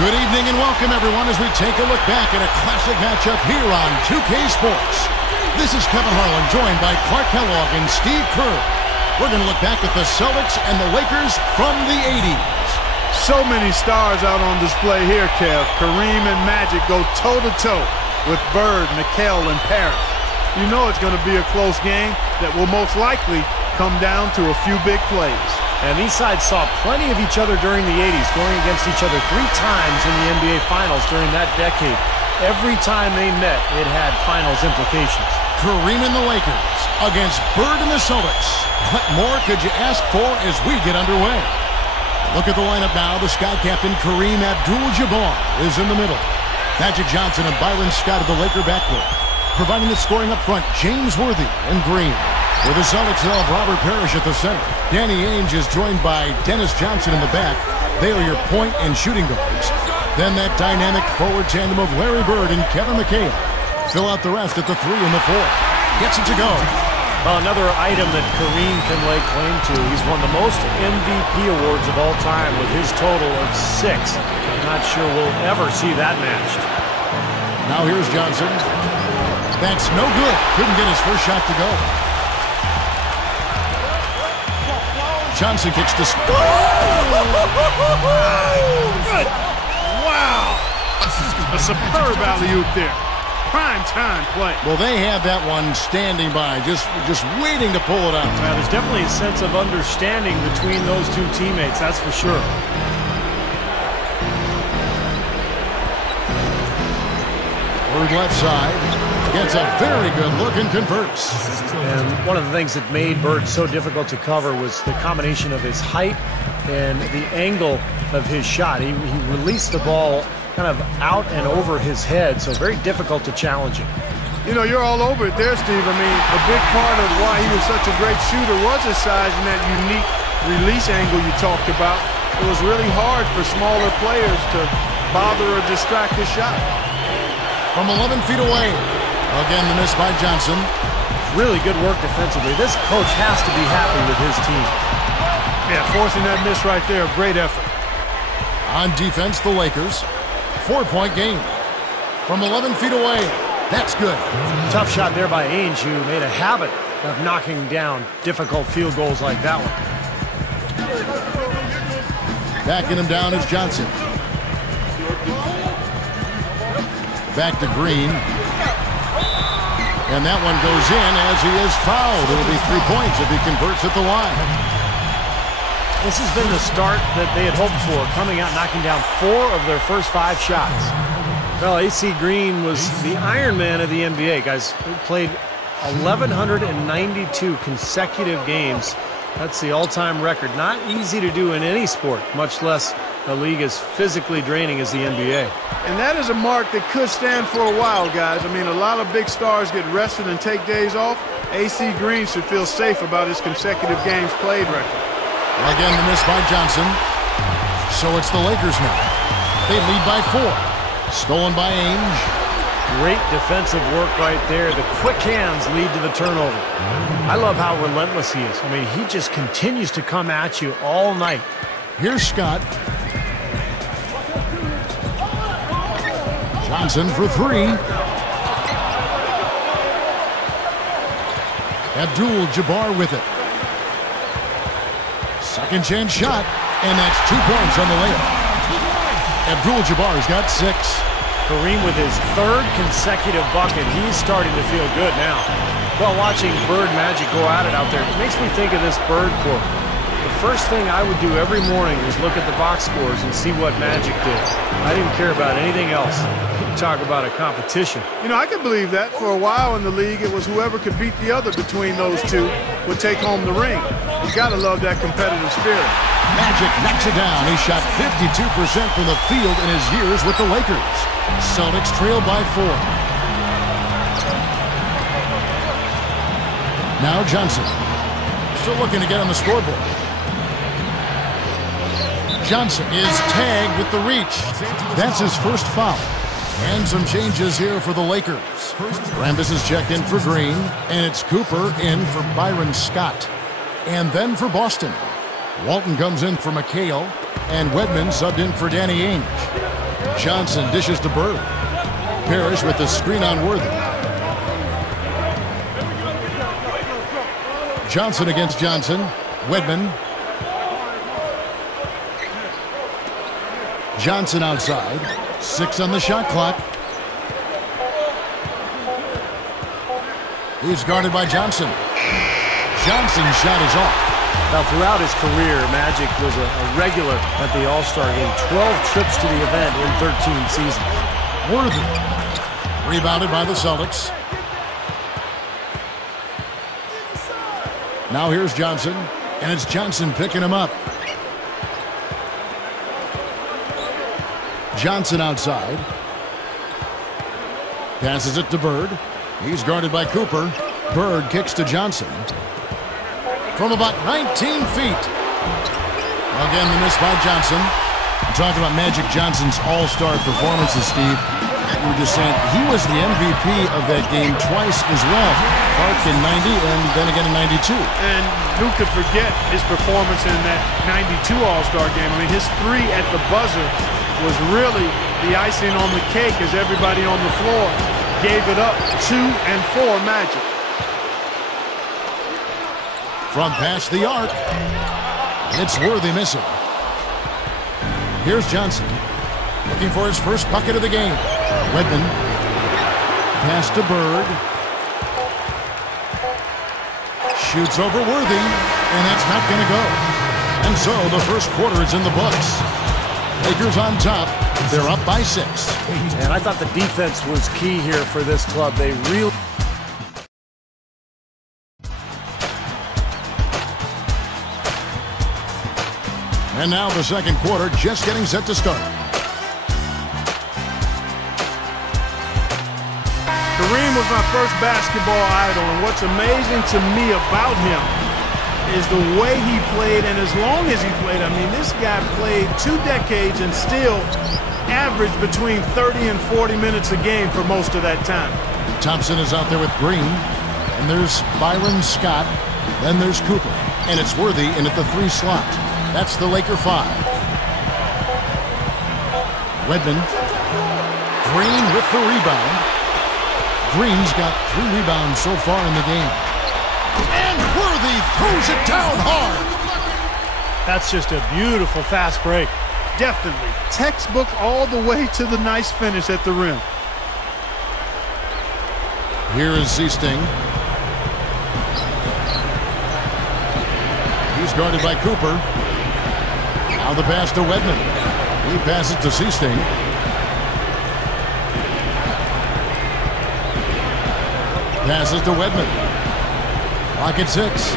Good evening and welcome, everyone, as we take a look back at a classic matchup here on 2K Sports. This is Kevin Harlan, joined by Clark Kellogg and Steve Kerr. We're going to look back at the Celtics and the Lakers from the 80s. So many stars out on display here, Kev. Kareem and Magic go toe-to-toe with Bird, McHale, and Parrish. You know it's going to be a close game that will most likely come down to a few big plays. And these sides saw plenty of each other during the 80s, going against each other 3 times in the NBA Finals during that decade. Every time they met, it had Finals implications. Kareem and the Lakers against Bird and the Celtics. What more could you ask for as we get underway? Look at the lineup now. The Sky captain, Kareem Abdul-Jabbar, is in the middle. Magic Johnson and Byron Scott of the Laker backcourt. Providing the scoring up front, James Worthy and Green. With the Celtics, they'll have Robert Parrish at the center. Danny Ainge is joined by Dennis Johnson in the back. They are your point and shooting guards. Then that dynamic forward tandem of Larry Bird and Kevin McHale. Fill out the rest at the 3 and the 4. Gets it to go. Well, another item that Kareem can lay claim to. He's won the most MVP awards of all time with his total of 6. I'm not sure we'll ever see that matched. Now here's Johnson. That's no good. Couldn't get his first shot to go. Johnson kicks to... Good. Wow. A superb alley-oop there. Prime time play. Well, they had that one standing by, just waiting to pull it out. Well, there's definitely a sense of understanding between those two teammates, that's for sure. Bird left side. Gets a very good look and converts. And one of the things that made Bird so difficult to cover was the combination of his height and the angle of his shot. He released the ball kind of out and over his head, so very difficult to challenge him. You know, you're all over it there, Steve. I mean, a big part of why he was such a great shooter was his size and that unique release angle you talked about. It was really hard for smaller players to bother or distract his shot. From 11 feet away. Again, the miss by Johnson. Really good work defensively. This coach has to be happy with his team. Yeah, forcing that miss right there, great effort. On defense, the Lakers. 4-point game. From 11 feet away. That's good. Tough shot there by Ainge, who made a habit of knocking down difficult field goals like that one. Backing him down is Johnson. Back to Green. And that one goes in as he is fouled. It'll be 3 points if he converts at the line. This has been the start that they had hoped for, coming out knocking down 4 of their first 5 shots. Well, AC Green was the Iron Man of the NBA, guys. He played 1,192 consecutive games. That's the all-time record. Not easy to do in any sport, much less a league as physically draining as the NBA. And that is a mark that could stand for a while, guys. I mean, a lot of big stars get rested and take days off. AC Green should feel safe about his consecutive games played record. Again, the miss by Johnson. So it's the Lakers now. They lead by 4. Stolen by Ainge. Great defensive work right there. The quick hands lead to the turnover. I love how relentless he is. I mean, he just continues to come at you all night. Here's Scott. Johnson for 3. Abdul-Jabbar with it. Second chance shot, and that's 2 points on the layup. Abdul-Jabbar's got 6. Kareem with his 3rd consecutive bucket. He's starting to feel good now. Well, watching Bird Magic go at it out there, it makes me think of this Bird quote. The first thing I would do every morning was look at the box scores and see what Magic did. I didn't care about anything else. Talk about a competition. You know, I can believe that. For a while in the league, it was whoever could beat the other between those two would take home the ring. You gotta love that competitive spirit. Magic knocks it down. He shot 52% from the field in his years with the Lakers. Celtics trail by 4. Now Johnson. Still looking to get on the scoreboard. Johnson is tagged with the reach. That's his first foul. And some changes here for the Lakers. Rambis is checked in for Green, and it's Cooper in for Byron Scott. And then for Boston, Walton comes in for McHale, and Wedman subbed in for Danny Ainge. Johnson dishes to Bird. Parrish with the screen on Worthy. Johnson against Johnson. Wedman. Johnson outside. 6 on the shot clock. He's guarded by Johnson. Johnson's shot is off. Now, throughout his career, Magic was a regular at the All-Star game. 12 trips to the event in 13 seasons. Worthy. Rebounded by the Celtics. Now here's Johnson, and it's Johnson picking him up. Johnson outside. Passes it to Bird. He's guarded by Cooper. Bird kicks to Johnson. From about 19 feet. Again, the miss by Johnson. I'm talking about Magic Johnson's all-star performances, Steve. You were just saying he was the MVP of that game twice as well. Clark in 90 and then again in 92. And who could forget his performance in that 92 All-Star game? I mean, his 3 at the buzzer was really the icing on the cake as everybody on the floor gave it up 2 and 4 Magic. From past the arc, it's Worthy missing. Here's Johnson, looking for his first bucket of the game. Wedman, pass to Bird. Shoots over Worthy, and that's not going to go. And so the first quarter is in the books. Lakers on top. They're up by 6. And I thought the defense was key here for this club. They really... And now the second quarter just getting set to start. Kareem was my first basketball idol, and what's amazing to me about him is the way he played, and as long as he played. I mean, this guy played 2 decades and still averaged between 30 and 40 minutes a game for most of that time. Thompson is out there with Green, and there's Byron Scott, then there's Cooper, and it's Worthy in at the 3 slot. That's the Laker 5. Wedman. Green with the rebound. Green's got 3 rebounds so far in the game. And Worthy throws it down hard. That's just a beautiful fast break. Definitely. Textbook all the way to the nice finish at the rim. Here is Seasting. He's guarded by Cooper. Now the pass to Wedman. He passes to Seasting. Passes to Wedman. Clock at 6.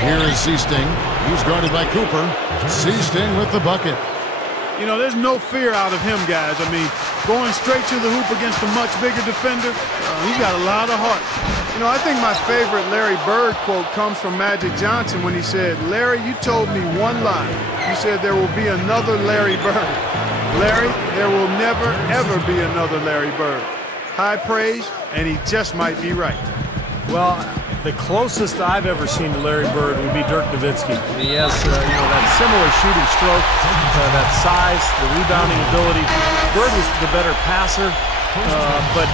Here is Seasting. He's guarded by Cooper. Seasting with the bucket. You know, there's no fear out of him, guys. I mean, going straight to the hoop against a much bigger defender, he's got a lot of heart. You know, I think my favorite Larry Bird quote comes from Magic Johnson when he said, "Larry, you told me one line. You said there will be another Larry Bird. Larry, there will never, ever be another Larry Bird." High praise, and he just might be right. Well, the closest I've ever seen to Larry Bird would be Dirk Nowitzki. He has, that similar shooting stroke, that size, the rebounding ability. Bird was the better passer, but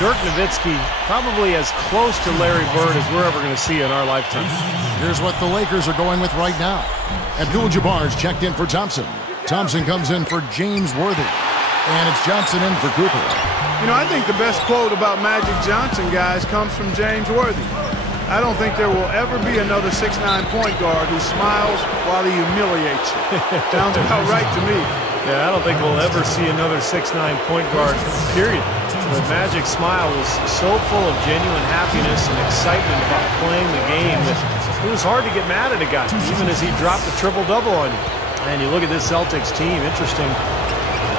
Dirk Nowitzki probably as close to Larry Bird as we're ever going to see in our lifetime. Here's what the Lakers are going with right now. Abdul Jabbar's checked in for Thompson. Thompson comes in for James Worthy. And it's Johnson in for Cooper. You know, I think the best quote about Magic Johnson, guys, comes from James Worthy. I don't think there will ever be another 6'9" point guard who smiles while he humiliates you. Sounds about right to me. Yeah, I don't think we'll ever see another 6'9" point guard, period. But Magic's smile was so full of genuine happiness and excitement about playing the game that it was hard to get mad at a guy, even as he dropped a triple-double on you. And you look at this Celtics team, interesting.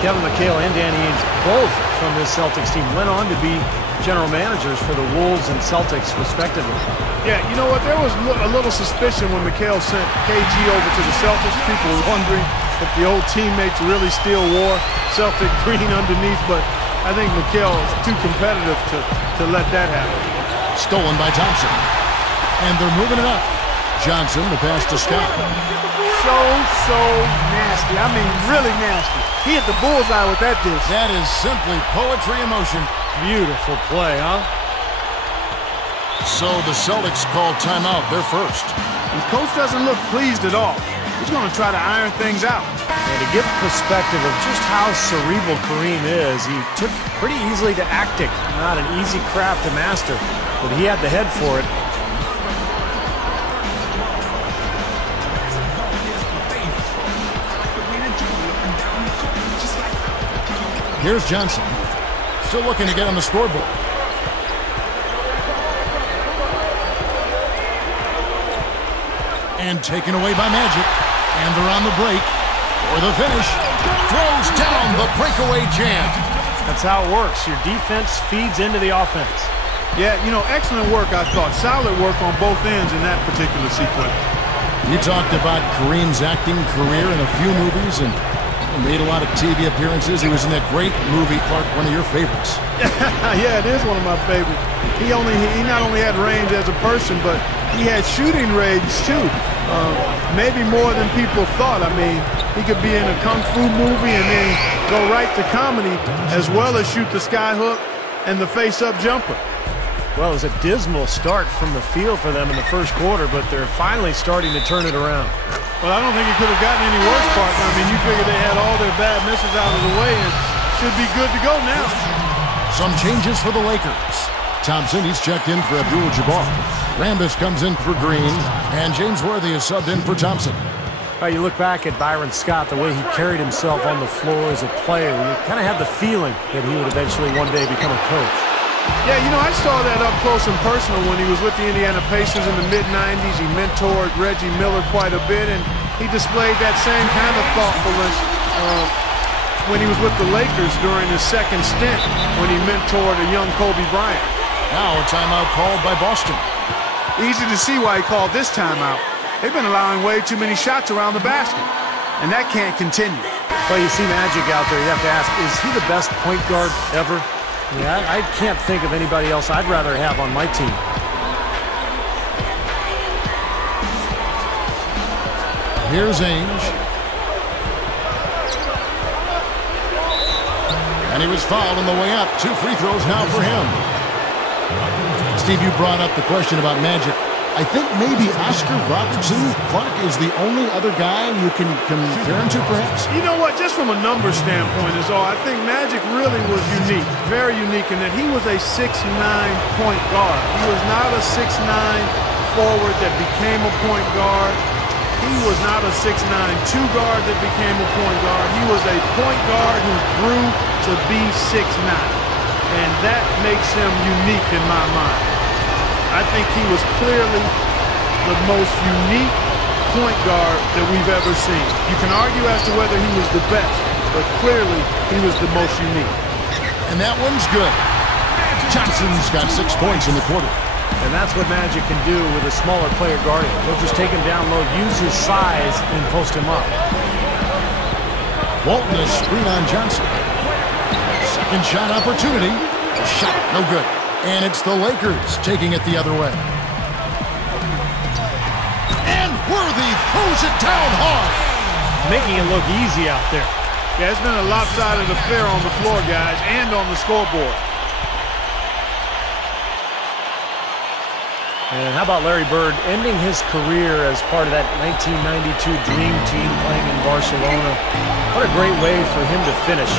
Kevin McHale and Danny Ainge, both from this Celtics team, went on to be general managers for the Wolves and Celtics, respectively. Yeah, you know what? There was a little suspicion when McHale sent KG over to the Celtics. People were wondering if the old teammates really still wore Celtic green underneath, but I think McHale is too competitive to let that happen. Stolen by Thompson. And they're moving it up. Johnson, the pass to Scott. so nasty. I mean, really nasty. He hit the bullseye with that dish. That is simply poetry in motion. Beautiful play, huh? So the Celtics call timeout, their first. And coach doesn't look pleased at all. He's going to try to iron things out. And to get perspective of just how cerebral Kareem is, he took pretty easily to acting. Not an easy craft to master, but he had the head for it. Here's Johnson. Still looking to get on the scoreboard. And taken away by Magic. And they're on the break for the finish. Throws down the breakaway jam. That's how it works. Your defense feeds into the offense. Yeah, you know, excellent work, I thought. Solid work on both ends in that particular sequence. You talked about Kareem's acting career in a few movies and made a lot of TV appearances. He was in that great movie, Clark, one of your favorites. Yeah, it is one of my favorites. He not only had range as a person, but he had shooting range too. Maybe more than people thought. I mean, he could be in a kung fu movie and then go right to comedy, as well as shoot the sky hook and the face-up jumper. Well, it was a dismal start from the field for them in the first quarter, but they're finally starting to turn it around. Well, I don't think it could have gotten any worse, partner. I mean, you figure they had all their bad misses out of the way and should be good to go now. Some changes for the Lakers. Thompson, he's checked in for Abdul Jabbar. Rambis comes in for Green, and James Worthy is subbed in for Thompson. You look back at Byron Scott, the way he carried himself on the floor as a player, you kind of had the feeling that he would eventually one day become a coach. Yeah, you know, I saw that up close and personal when he was with the Indiana Pacers in the mid-'90s. He mentored Reggie Miller quite a bit, and he displayed that same kind of thoughtfulness when he was with the Lakers during his second stint when he mentored a young Kobe Bryant. Now a timeout called by Boston. Easy to see why he called this timeout. They've been allowing way too many shots around the basket, and that can't continue. Well, you see Magic out there, you have to ask, is he the best point guard ever? Yeah, I can't think of anybody else I'd rather have on my team. Here's Ainge. And he was fouled on the way up. 2 free throws now for him. Steve, you brought up the question about Magic. I think maybe Oscar Robertson, Clark, is the only other guy you can compare him to, perhaps? You know what? Just from a numbers standpoint is all. I think Magic really was unique, very unique in that he was a 6'9" point guard. He was not a 6'9" forward that became a point guard. He was not a 6'9" two guard that became a point guard. He was a point guard who grew to be 6'9". And that makes him unique in my mind. I think he was clearly the most unique point guard that we've ever seen. You can argue as to whether he was the best, but clearly he was the most unique. And that one's good. Johnson's got 6 points in the quarter. And that's what Magic can do with a smaller player guarding. He'll just take him down low, use his size, and post him up. Walton a screen on Johnson. Second shot opportunity. A shot, no good. And it's the Lakers taking it the other way. And Worthy throws it down hard. Making it look easy out there. Yeah, it's been a lopsided affair on the floor, guys, and on the scoreboard. And how about Larry Bird ending his career as part of that 1992 Dream Team playing in Barcelona? What a great way for him to finish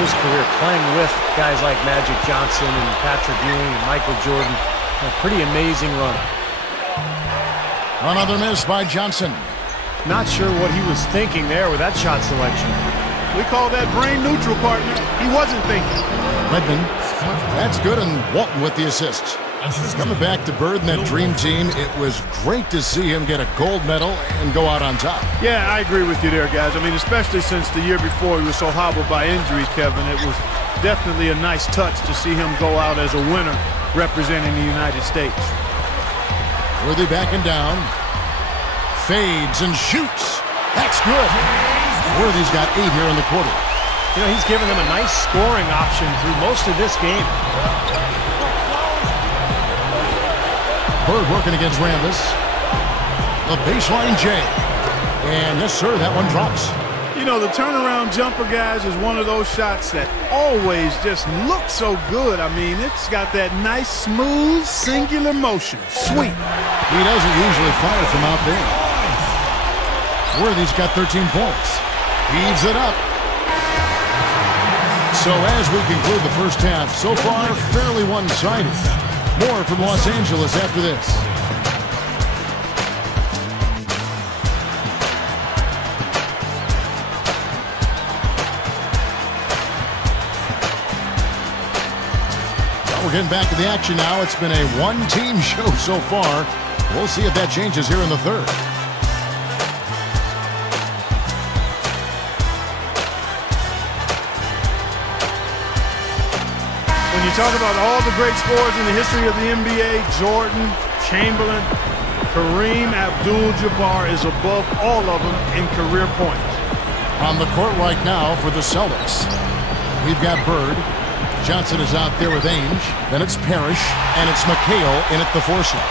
his career, playing with guys like Magic Johnson and Patrick Ewing and Michael Jordan. A pretty amazing run. Another miss by Johnson. Not sure what he was thinking there with that shot selection. We call that brain neutral, partner. He wasn't thinking. Redmond, that's good, and Walton with the assists. Coming back to Bird and that dream team, it was great to see him get a gold medal and go out on top. Yeah, I agree with you there, guys. I mean, especially since the year before he was so hobbled by injury, Kevin. It was definitely a nice touch to see him go out as a winner representing the United States. Worthy backing down. Fades and shoots. That's good. Worthy's got 8 here in the quarter. You know, he's given them a nice scoring option through most of this game. Bird working against Rambis. The baseline J. And yes, sir, that one drops. You know, the turnaround jumper, guys, is one of those shots that always just looks so good. I mean, it's got that nice, smooth, singular motion. Sweet. He doesn't usually fire from out there. Worthy's got 13 points. Heaves it up. So as we conclude the first half, so far fairly one-sided. More from Los Angeles after this. We're getting back to the action now. It's been a one-team show so far. We'll see if that changes here in the third. When you talk about all the great scores in the history of the NBA, Jordan, Chamberlain, Kareem, Abdul, Jabbar is above all of them in career points. On the court right now for the Celtics, we've got Bird. Johnson is out there with Ainge. Then it's Parrish, and it's McHale in at the 4 slot.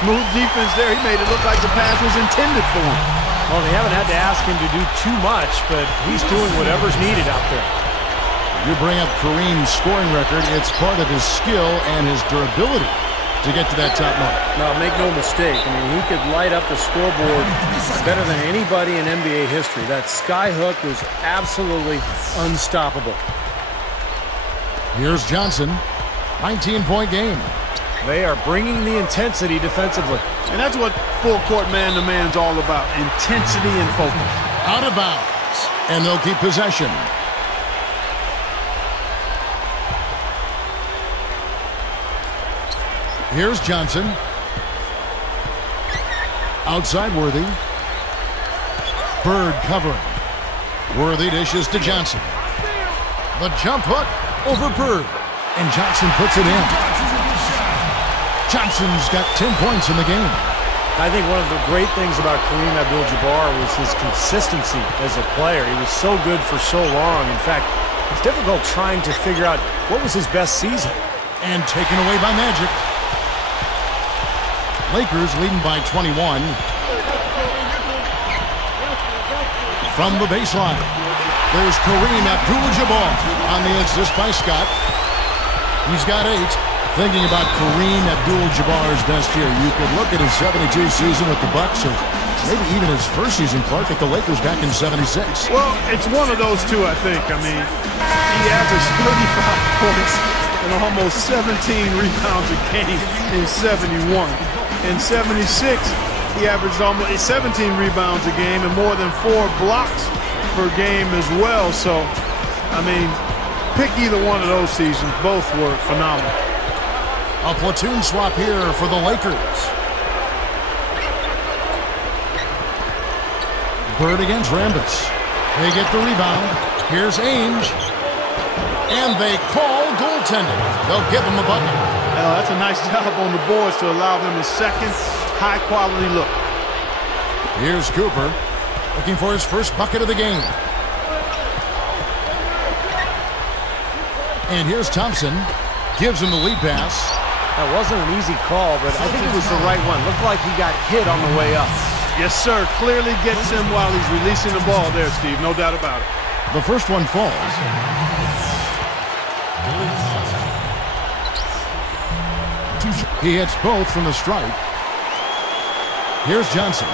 Smooth defense there. He made it look like the pass was intended for him. Well, they haven't had to ask him to do too much, but he's doing whatever's needed out there. You bring up Kareem's scoring record. It's part of his skill and his durability to get to that top mark. Now, make no mistake. I mean, he could light up the scoreboard better than anybody in NBA history. That sky hook was absolutely unstoppable. Here's Johnson, 19-point game. They are bringing the intensity defensively. And that's what full court man-to-man's all about, intensity and focus. Out of bounds, and they'll keep possession. Here's Johnson. Outside Worthy. Bird covering. Worthy dishes to Johnson. The jump hook over Bird. And Johnson puts it in. Johnson's got 10 points in the game. I think one of the great things about Kareem Abdul-Jabbar was his consistency as a player. He was so good for so long. In fact, it's difficult trying to figure out what was his best season. And taken away by Magic. Lakers leading by 21. From the baseline, there's Kareem Abdul-Jabbar on the assist by Scott. He's got 8. Thinking about Kareem Abdul-Jabbar's best year, you could look at his 72 season with the Bucks, or maybe even his first season, Clark, at the Lakers back in 76. Well, it's one of those two, I think. I mean, he averaged 35 points and almost 17 rebounds a game in 71. In 76, he averaged almost 17 rebounds a game and more than 4 blocks per game as well. So, I mean, pick either one of those seasons. Both were phenomenal. A platoon swap here for the Lakers. Bird against Rambis. They get the rebound. Here's Ainge. And they call goaltending. They'll give him a bucket. Well, that's a nice job on the boards to allow them a second high-quality look. Here's Cooper looking for his first bucket of the game. And here's Thompson. Gives him the lead pass. That wasn't an easy call, but I think it was the right one. Looked like he got hit on the way up. Yes, sir. Clearly gets him while he's releasing the ball there, Steve. No doubt about it. The first one falls. He hits both from the stripe. Here's Johnson.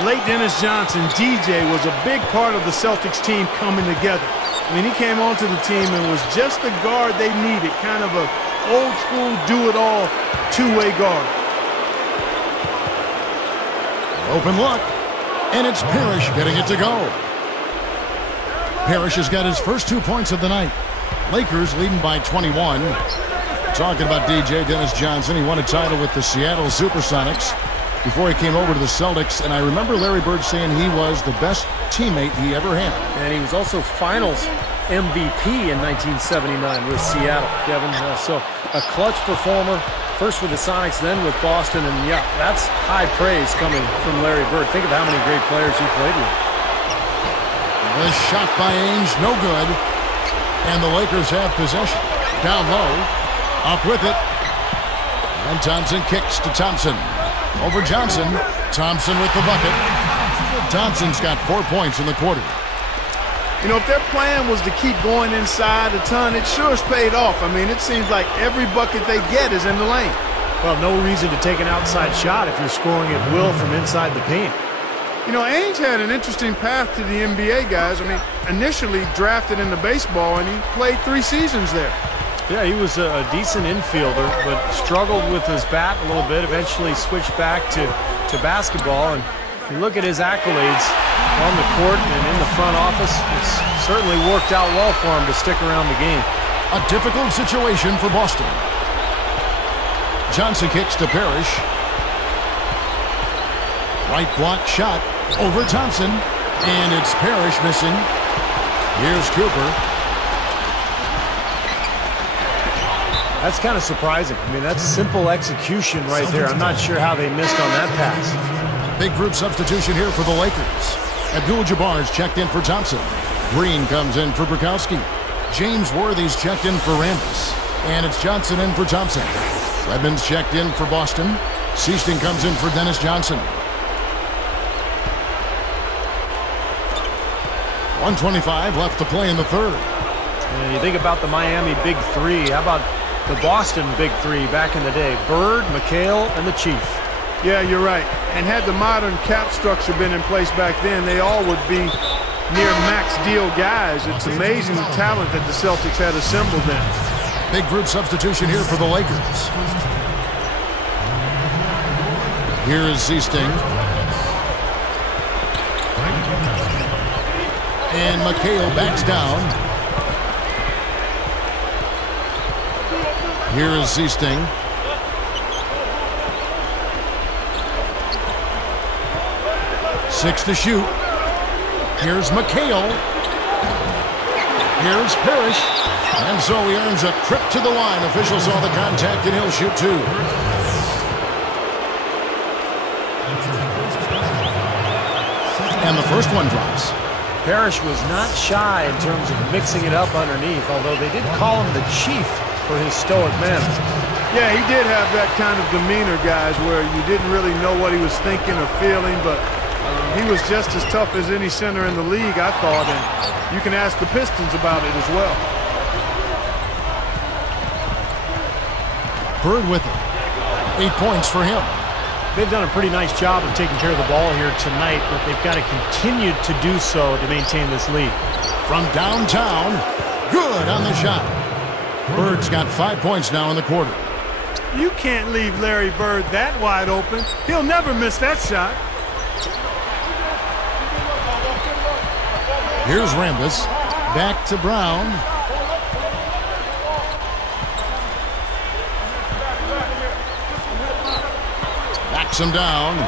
The late Dennis Johnson, DJ, was a big part of the Celtics team coming together. I mean, he came onto the team and was just the guard they needed, kind of a old-school, do-it-all, two-way guard. Open look, and it's Parrish getting it to go. Parrish has got his first 2 points of the night. Lakers leading by 21. Talking about DJ, Dennis Johnson, he won a title with the Seattle Supersonics before he came over to the Celtics, and I remember Larry Bird saying he was the best teammate he ever had. And he was also Finals MVP in 1979 with Seattle, Kevin. So a clutch performer, first with the Sonics, then with Boston, and yeah, that's high praise coming from Larry Bird. Think of how many great players he played with. The shot by Ainge, no good, and the Lakers have possession. Down low, up with it, and Thompson kicks to Thompson. Over Johnson, Thompson with the bucket. Thompson's got 4 points in the quarter. You know, if their plan was to keep going inside a ton, it sure has paid off. I mean, it seems like every bucket they get is in the lane. Well, no reason to take an outside shot if you're scoring at will from inside the paint. You know, Ainge had an interesting path to the NBA, guys. I mean, initially drafted into baseball, and he played 3 seasons there. Yeah, he was a decent infielder, but struggled with his bat a little bit, eventually switched back to basketball. And if you look at his accolades on the court and in the front office, it's certainly worked out well for him to stick around the game. A difficult situation for Boston. Johnson kicks to Parrish. Right block shot over Thompson, and it's Parrish missing. Here's Cooper. That's kind of surprising. I mean, that's simple execution right there. I'm not sure how they missed on that pass. Big group substitution here for the Lakers. Abdul Jabbar is checked in for Thompson. Green comes in for Bukowski. James Worthy's checked in for Rambis. And it's Johnson in for Thompson. Redmond's checked in for Boston. Seaston comes in for Dennis Johnson. 1:25 left to play in the third. And you think about the Miami Big Three. How about the Boston Big Three back in the day? Bird, McHale, and the Chief. Yeah, you're right. And had the modern cap structure been in place back then, they all would be near max deal guys. It's amazing the talent that the Celtics had assembled then. Big group substitution here for the Lakers. Here is Seaston. And McHale backs down. Here is Seaston. Six to shoot. Here's McHale. Here's Parrish. And so he earns a trip to the line. Officials saw the contact, and he'll shoot 2. And the first one drops. Parrish was not shy in terms of mixing it up underneath, although they did call him the Chief for his stoic manner. Yeah, he did have that kind of demeanor, guys, where you didn't really know what he was thinking or feeling, but he was just as tough as any center in the league, I thought, and you can ask the Pistons about it as well. Bird with it. 8 points for him. They've done a pretty nice job of taking care of the ball here tonight, but they've got to continue to do so to maintain this lead. From downtown, good on the shot. Bird's got 5 points now in the quarter. You can't leave Larry Bird that wide open. He'll never miss that shot. Here's Rambis. Back to Brown. Backs him down.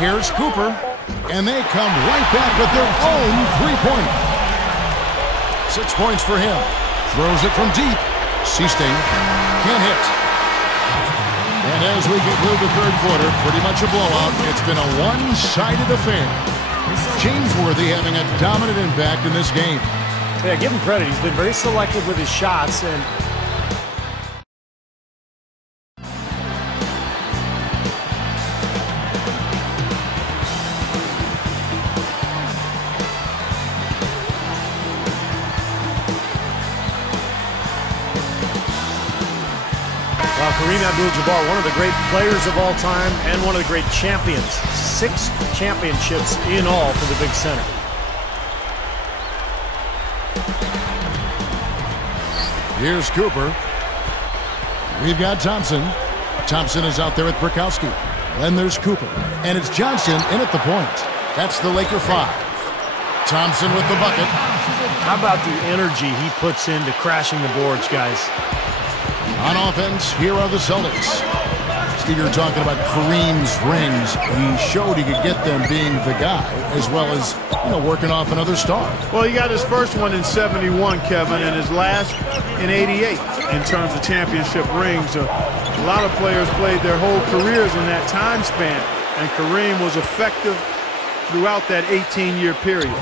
Here's Cooper. And they come right back with their own three-pointer. 6 points for him. Throws it from deep. Seaston can't hit. And as we conclude the third quarter, pretty much a blowout. It's been a one-sided affair. James Worthy having a dominant impact in this game. Yeah, give him credit. He's been very selective with his shots, and Kareem Abdul-Jabbar, one of the great players of all time and one of the great champions. 6 championships in all for the big center. Here's Cooper. We've got Thompson. Thompson is out there with Bukowski. Then there's Cooper. And it's Johnson in at the point. That's the Laker 5. Thompson with the bucket. How about the energy he puts into crashing the boards, guys? On offense, here are the Celtics. Steve, you're talking about Kareem's rings. He showed he could get them being the guy, as well as, working off another star. Well, he got his first one in 71, Kevin, and his last in 88 in terms of championship rings. A lot of players played their whole careers in that time span, and Kareem was effective throughout that 18-year period.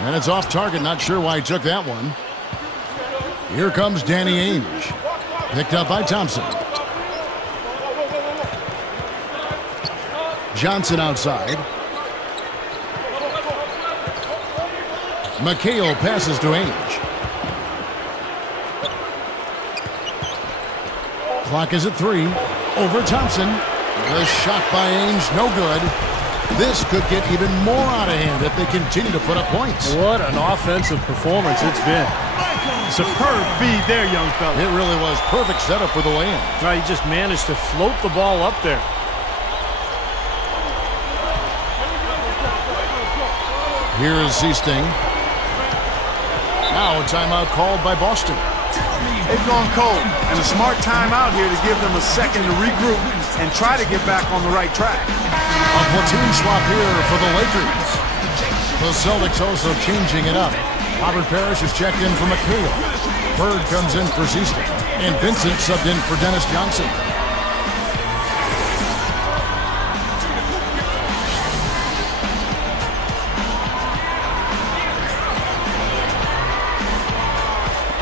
And it's off target. Not sure why he took that one. Here comes Danny Ainge. Picked up by Thompson. Johnson outside. McHale passes to Ainge. Clock is at 3. Over Thompson. The shot by Ainge, no good. This could get even more out of hand if they continue to put up points. What an offensive performance it's been. Superb feed there, young fella. It really was perfect setup for the lay-in. He just managed to float the ball up there. Here is Seasting. Now a timeout called by Boston. They've gone cold, and a smart timeout here to give them a second to regroup and try to get back on the right track. A platoon swap here for the Lakers. The Celtics also changing it up. Robert Parrish is checked in for McHale. Bird comes in for Seasting. And Vincent subbed in for Dennis Johnson.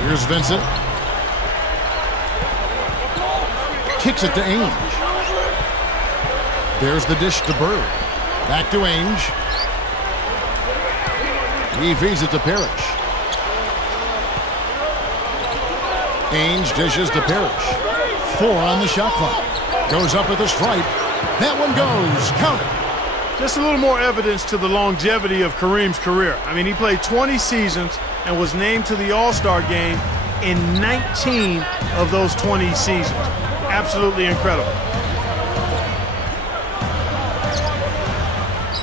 Here's Vincent. Kicks it to Ainge. There's the dish to Bird. Back to Ainge. He feeds it to Parrish. Ainge dishes to Parrish. 4 on the shot clock. Goes up with a stripe. That one goes. Count it. Just a little more evidence to the longevity of Kareem's career. I mean, he played 20 seasons and was named to the All-Star game in 19 of those 20 seasons. Absolutely incredible.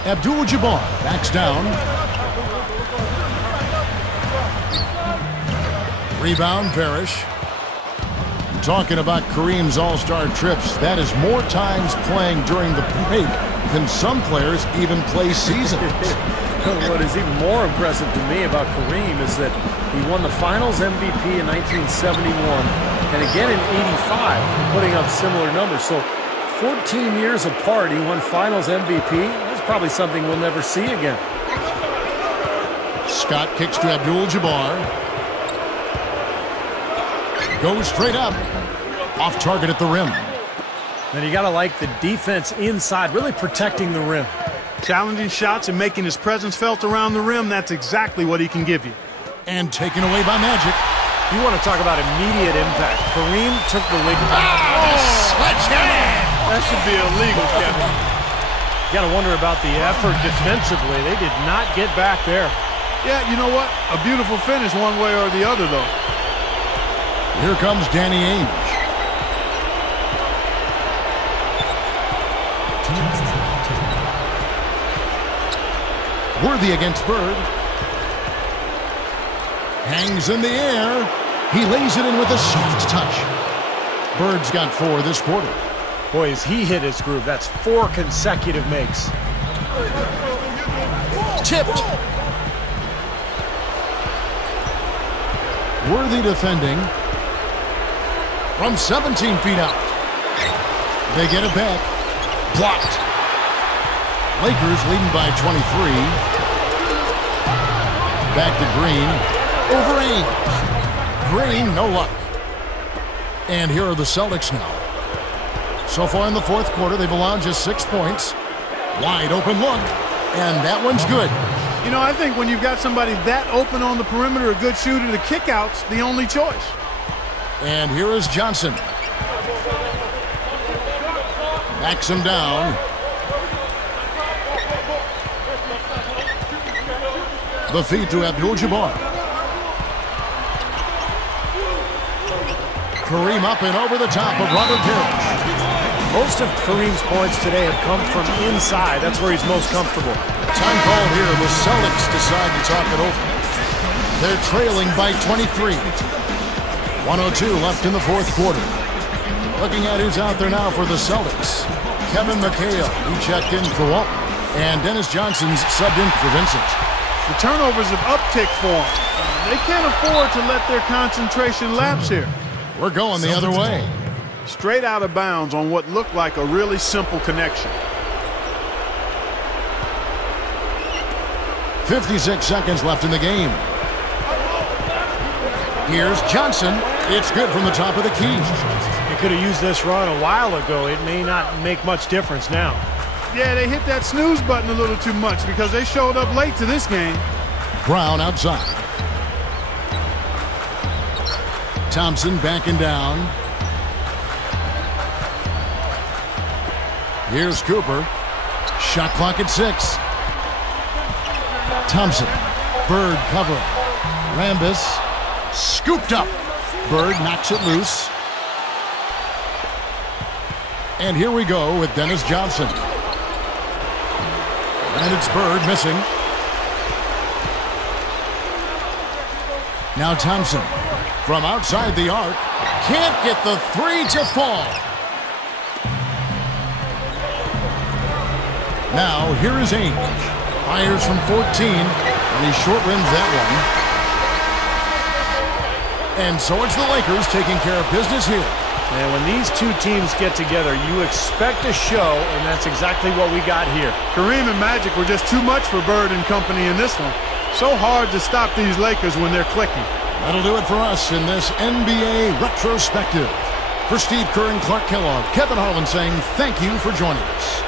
Abdul Jabbar backs down. Rebound, Parrish. Talking about Kareem's All-Star trips, that is more times playing during the break than some players even play seasons. What is even more impressive to me about Kareem is that he won the Finals MVP in 1971 and again in 85, putting up similar numbers. So 14 years apart, he won Finals MVP. That's probably something we'll never see again. Scott kicks to Abdul Jabbar. Goes straight up. Off target at the rim. And you got to like the defense inside, really protecting the rim. Challenging shots and making his presence felt around the rim, that's exactly what he can give you. And taken away by Magic. You want to talk about immediate impact. Kareem took the lead. That should be illegal, Kevin. You got to wonder about the effort defensively. They did not get back there. Yeah, you know what? A beautiful finish one way or the other, though. Here comes Danny Ainge. Worthy against Bird. Hangs in the air. He lays it in with a soft touch. Bird's got 4 this quarter. Boy, as he hit his groove, that's 4 consecutive makes. Tipped. Worthy defending. From 17 feet out. They get it back. Blocked. Lakers leading by 23. Back to Green. Over Ainge. Green, no luck. And here are the Celtics now. So far in the fourth quarter, they've allowed just 6 points. Wide open look. And that one's good. You know, I think when you've got somebody that open on the perimeter, a good shooter, the kickout's the only choice. And here is Johnson. Backs him down. The feed to Abdul Jabbar. Kareem up and over the top of Robert Parrish. Most of Kareem's points today have come from inside. That's where he's most comfortable. Time call here. The Celtics decide to talk it over. They're trailing by 23. 1:02 left in the fourth quarter. Looking at who's out there now for the Celtics. Kevin McHale, he checked in for Walton. And Dennis Johnson's subbed in for Vincent. The turnovers have upticked for them. They can't afford to let their concentration lapse here. We're going the other way. Straight out of bounds on what looked like a really simple connection. 56 seconds left in the game. Here's Johnson. It's good from the top of the key. He could have used this run a while ago. It may not make much difference now. Yeah, they hit that snooze button a little too much because they showed up late to this game. Brown outside. Thompson backing down. Here's Cooper. Shot clock at 6. Thompson. Bird covering. Rambis. Scooped up. Bird knocks it loose. And here we go with Dennis Johnson. And it's Bird missing. Now Thompson. From outside the arc. Can't get the 3 to fall. Now here is Ainge. Fires from 14. And he short rims that one. And so it's the Lakers taking care of business here. And when these two teams get together, you expect a show, and that's exactly what we got here. Kareem and Magic were just too much for Bird and company in this one. So hard to stop these Lakers when they're clicking. That'll do it for us in this NBA retrospective. For Steve Kerr and Clark Kellogg, Kevin Harlan saying thank you for joining us.